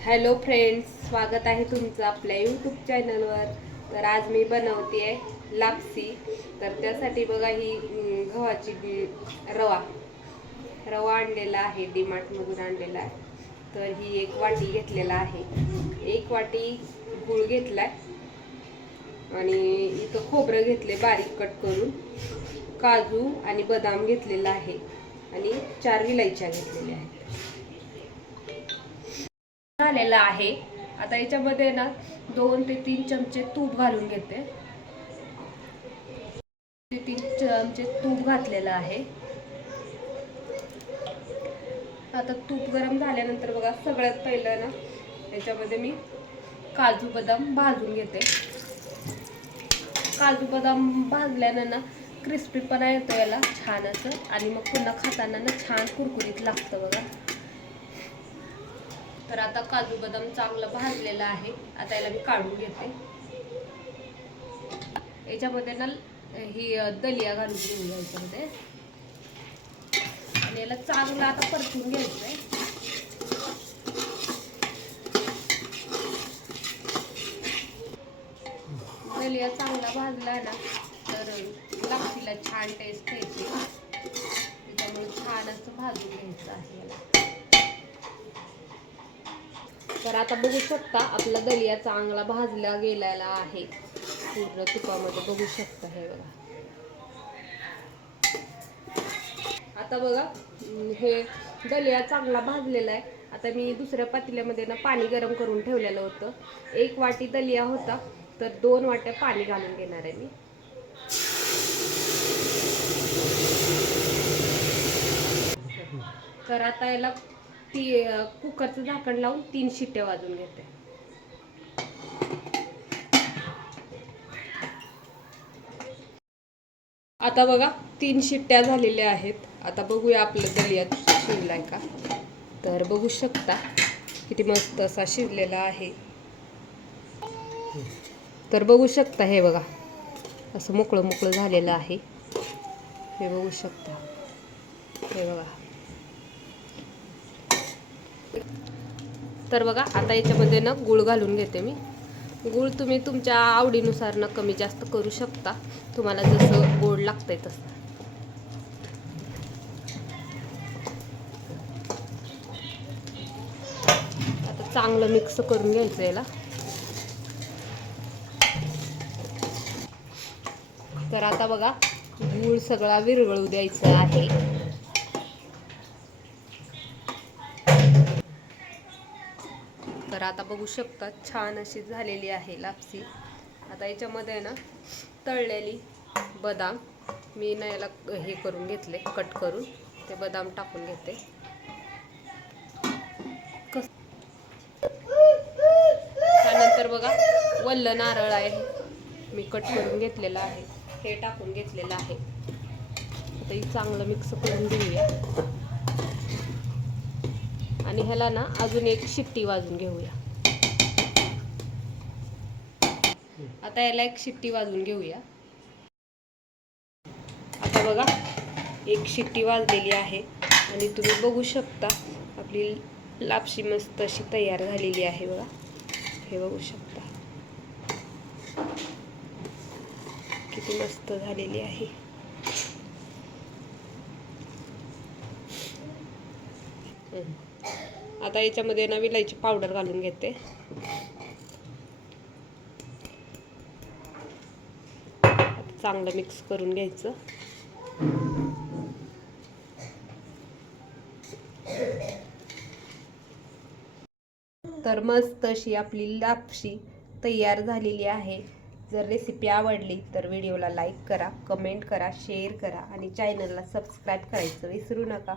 Hello friends स्वागत आहे तुमचं आपल्या यूट्यूब चॅनलवर तर आज मी बनवते आहे लापसी. तर त्यासाठी बघा ही गव्हाची बी- रवा. रवा आणलेला आहे डीमार्टमधून आणलेला आहे. तर ही एक वाटी घेतलेला आहे. एक वाटी गूळ आहे आणि इथं खोबरं घेतले बारीक कट करून. काजू आणि बदाम घेतलेला आहे. आणि चार विलायच्या घेतलेल्या आहेत. झालेला आहे. आता याच्यामध्ये ना दोन ते तीन चमचे तूप घालून घेते. ते तीन चमचे तूप घातलेलं आहे. आता तूप गरम झाल्यानंतर बघा सगळ्यात पहिलं ना याच्यामध्ये मी काजू बदाम भाजून घेते. काजू बदाम भाजल्यानं ना क्रिस्पीपणा येतो याला छान असं. आणि मग पुन्हा खाताना ना छान कुरकुरीत लागतं बघा. तर आता काजू बदाम चांगलं भाजलेलं आहे. आता याला मी काढून घेते. याच्यामध्ये ना ही दलिया घालून घेऊया याच्यामध्ये. आणि याला चांगलं आता परतून घ्यायचं आहे दलिया चांगला भाजला ना तर लागतीला छान टेस्ट येते. त्याच्यामुळे छान असं भाजून घ्यायचं आहे याला. तर आता बघू शकता आपला दलिया चांगला भाजला गेलेला आहे. पूर्ण तुपामध्ये बघू शकता हे बघा. आता बघा हे दलिया चांगला भाजलेला आहे. आता मी दुसऱ्या पातेल्यामध्ये ना पाणी गरम करून ठेवलेलं होतं. एक वाटी दलिया होता तर दोन वाट्या पाणी घालून घेणार आहे मी. तर आता याला ती कुकरचं झाकण लावून तीन शिट्ट्या वाजून घेते. आता बघा तीन शिट्ट्या झालेल्या आहेत. आता बघूया आपलं दलियात शिजलाय का? तर बघू शकता किती मस्त असा शिजलेला आहे. तर बघू शकता हे बघा असं मोकळं मोकळं झालेलं आहे. हे बघू शकता. हे बघा. तर बघा आता याच्यामध्ये ना गूळ घालून घेते मी. गूळ तुम्ही तुमच्या आवडीनुसार ना कमी जास्त करू शकता. तुम्हाला जसं गोड लागतंय तसं. आता चांगलं मिक्स करून घ्यायचं याला. तर आता बघा गूळ सगळा विरघळू द्यायचा आहे. तर आता बघू शकता छान अशी झालेली आहे लापसी. आता याच्यामध्ये आहे ना तळलेली बदाम मी ना याला हे करून घेतले कट करून. ते बदाम टाकून घेते. कस त्यानंतर बघा वल्ल नारळ आहे. मी कट करून घेतलेलं आहे. हे टाकून घेतलेलं आहे. आता ही चांगलं मिक्स करून घेऊया. आणि ह्याला ना अजून एक शिट्टी वाजून घेऊया. आता याला एक शिट्टी वाजून घेऊया. आता बघा एक शिट्टी वाजलेली आहे आणि तुम्ही बघू शकता आपली लापशी मस्त अशी तयार झालेली आहे बघा. हे बघू शकता. किती मस्त झालेली आहे. आता याच्यामध्ये ना विलायची पावडर घालून घेते. चांगलं मिक्स करून घ्यायचं. तर मस्त अशी आपली लापशी तयार झालेली आहे. जर रेसिपी आवडली तर व्हिडिओला लाईक करा कमेंट करा शेअर करा आणि चॅनलला सबस्क्राईब करायचं विसरू नका.